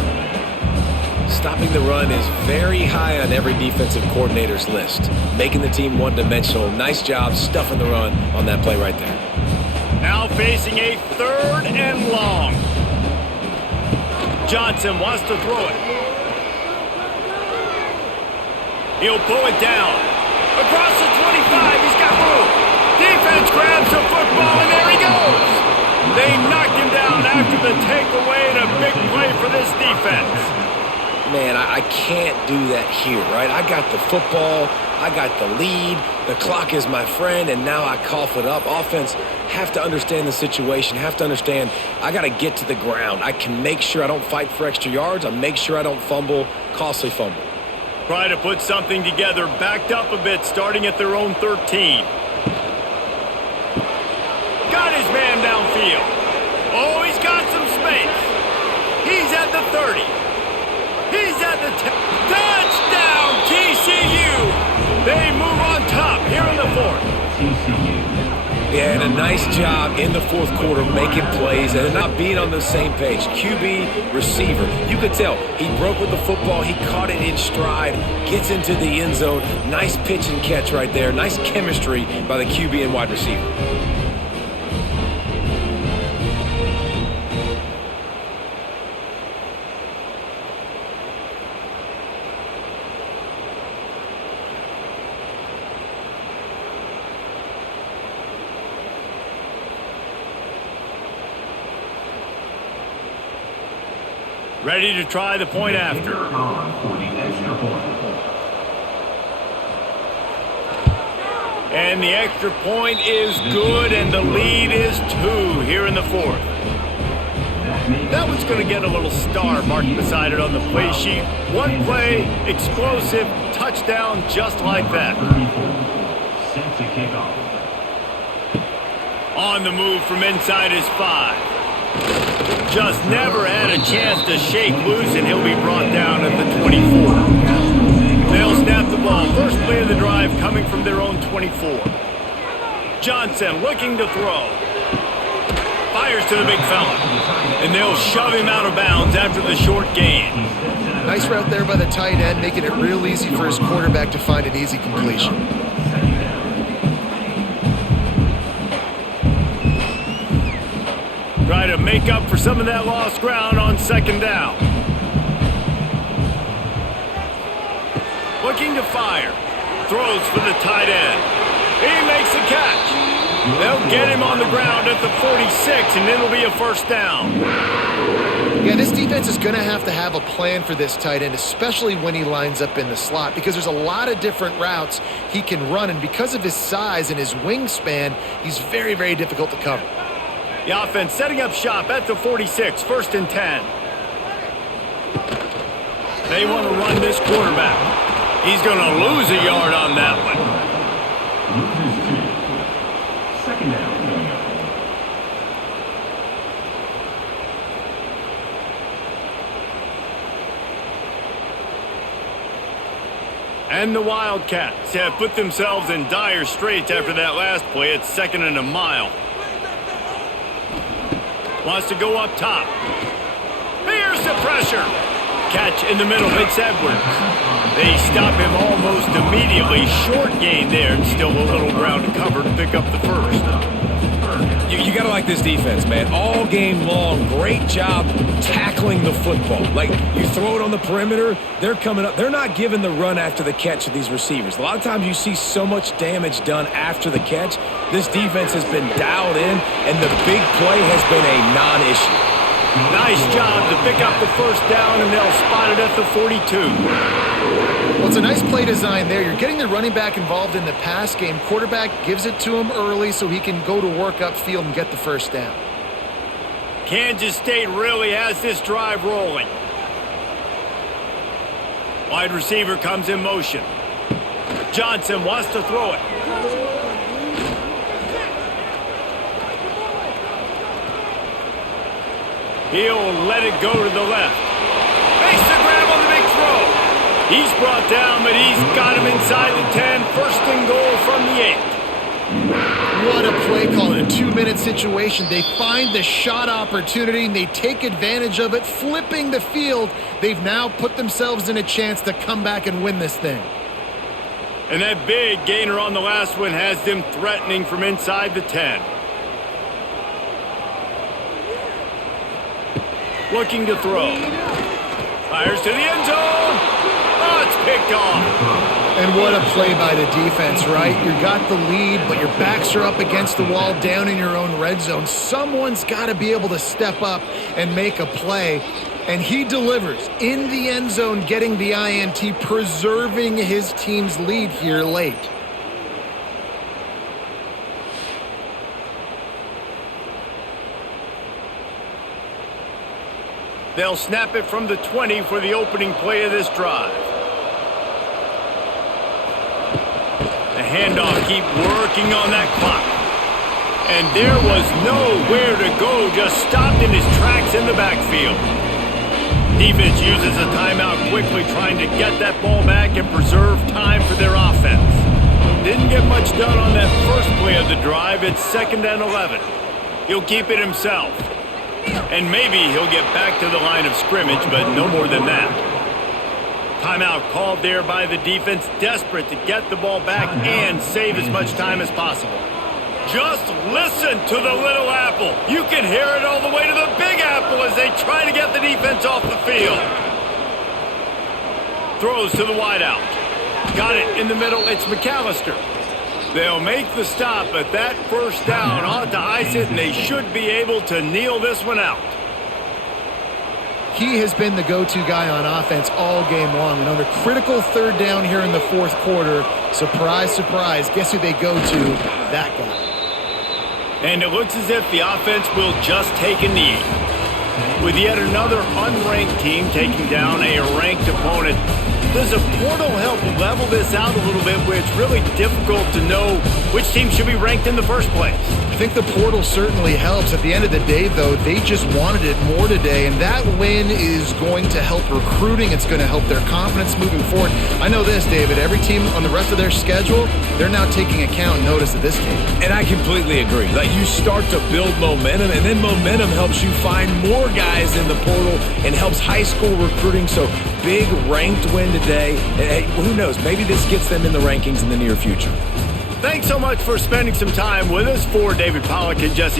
Stopping the run is very high on every defensive coordinator's list. Making the team one-dimensional. Nice job stuffing the run on that play right there. Now facing a 3rd and long. Johnson wants to throw it. He'll pull it down. Across the 25, he's got room. Defense grabs the football, and there he goes. They knocked him down after the takeaway, and a big play for this defense. Man, I can't do that here, right? I got the football, I got the lead, the clock is my friend, and now I cough it up. Offense have to understand the situation, have to understand I got to get to the ground. I can make sure I don't fight for extra yards. I make sure I don't fumble, costly fumble. Try to put something together, backed up a bit, starting at their own 13. Got his man downfield. Oh, he's got some space. He's at the 30. He's at the 10. Touchdown, TCU! They move on top here in the 4th. TCU. Yeah, and a nice job in the 4th quarter making plays and not being on the same page. QB, receiver. You could tell he broke with the football. He caught it in stride, gets into the end zone. Nice pitch and catch right there. Nice chemistry by the QB and wide receiver. Ready to try the point after. On for the extra point. And the extra point is good, and the lead is 2 here in the 4th. That one's going to get a little star marked beside it on the play sheet. One play, explosive, touchdown, just like that. 34. Set to kick off. On the move from inside his 5. Just never had a chance to shake loose, and he'll be brought down at the 24. They'll snap the ball. First play of the drive coming from their own 24. Johnson looking to throw. Fires to the big fella. And they'll shove him out of bounds after the short gain. Nice route there by the tight end, making it real easy for his quarterback to find an easy completion. Try to make up for some of that lost ground on 2nd down. Looking to fire. Throws for the tight end. He makes a catch. They'll get him on the ground at the 46, and it'll be a 1st down. Yeah, this defense is going to have a plan for this tight end, especially when he lines up in the slot, because there's a lot of different routes he can run, and because of his size and his wingspan, he's very, very difficult to cover. The offense setting up shop at the 46, 1st and 10. They want to run this quarterback. He's going to lose a yard on that one. Loses 2. 2nd down coming up. And the Wildcats have put themselves in dire straits after that last play. It's 2nd and a mile. Wants to go up top. Here's the pressure. Catch in the middle. It's Edwards. They stop him almost immediately. Short gain there, and still a little ground to cover to pick up the 1st. You got to like this defense, man. All game long, great job tackling the football. Like, you throw it on the perimeter, they're coming up. They're not giving the run after the catch to these receivers. A lot of times you see so much damage done after the catch. This defense has been dialed in, and the big play has been a non-issue. Nice job to pick up the 1st down, and they'll spot it at the 42. Well, it's a nice play design there. You're getting the running back involved in the pass game. Quarterback gives it to him early so he can go to work upfield and get the 1st down. Kansas State really has this drive rolling. Wide receiver comes in motion. Johnson wants to throw it. He'll let it go to the left. Makes the grab on the big throw. He's brought down, but he's got him inside the 10. First and goal from the 8. What a play call in a 2-minute situation. They find the shot opportunity, and they take advantage of it, flipping the field. They've now put themselves in a chance to come back and win this thing. And that big gainer on the last one has them threatening from inside the 10. Looking to throw. Fires to the end zone. Oh, it's picked off. And what a play by the defense, right? You got the lead, but your backs are up against the wall down in your own red zone. Someone's got to be able to step up and make a play. And he delivers in the end zone, getting the INT, preserving his team's lead here late. They'll snap it from the 20 for the opening play of this drive. The handoff, keep working on that clock. And there was nowhere to go, just stopped in his tracks in the backfield. Defense uses a timeout quickly, trying to get that ball back and preserve time for their offense. Didn't get much done on that first play of the drive. It's 2nd and 11. He'll keep it himself. And maybe he'll get back to the line of scrimmage, but no more than that. Timeout called there by the defense, desperate to get the ball back and save as much time as possible. Just listen to the little apple. You can hear it all the way to the big apple as they try to get the defense off the field. Throws to the wideout. Got it in the middle. It's McAllister. They'll make the stop, but that first down ought to ice it, and they should be able to kneel this one out. He has been the go-to guy on offense all game long. And on a critical 3rd down here in the 4th quarter, surprise, surprise, guess who they go to? That guy. And it looks as if the offense will just take a knee. With yet another unranked team taking down a ranked opponent, does a portal help level this out a little bit where it's really difficult to know which team should be ranked in the first place? I think the portal certainly helps. At the end of the day, though, they just wanted it more today, and that win is going to help recruiting. It's going to help their confidence moving forward. I know this, David, every team on the rest of their schedule, they're now taking account notice of this game. And I completely agree. Like, you start to build momentum, and then momentum helps you find more guys in the portal and helps high school recruiting. So big ranked win today. Hey, who knows? Maybe this gets them in the rankings in the near future. Thanks so much for spending some time with us. For David Pollack and Jesse